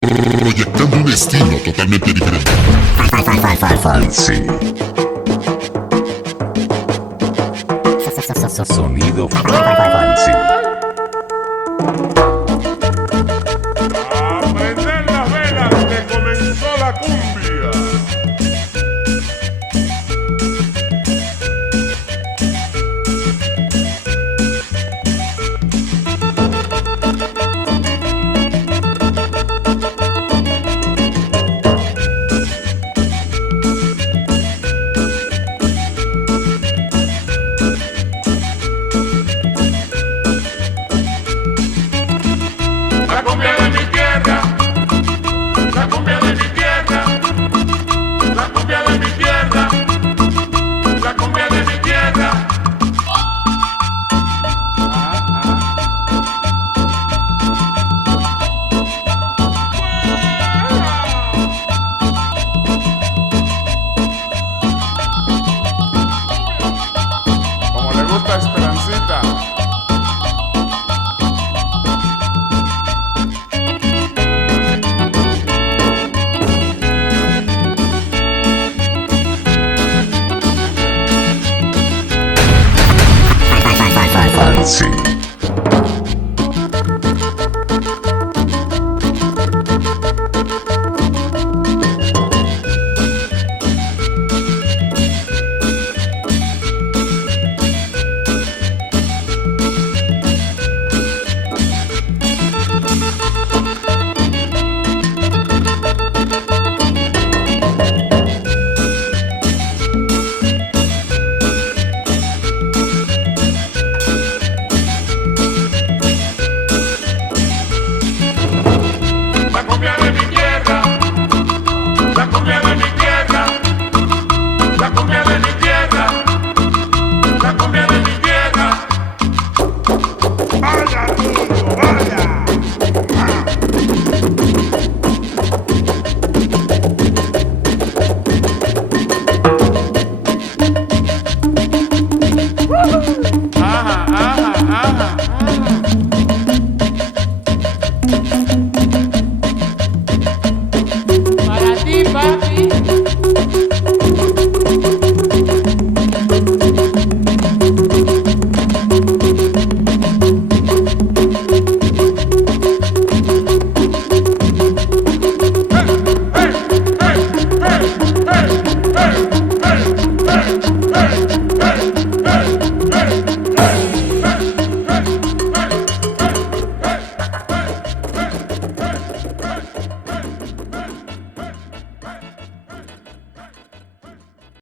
Proyectando un estilo totalmente diferente. Falsi. Sonido falsi. A prender las velas que comenzó la cumbia. La cumbia de mi tierra, la cumbia de mi tierra, la cumbia de mi tierra, la cumbia de mi tierra. Como le gusta a Esperancita. Falsi.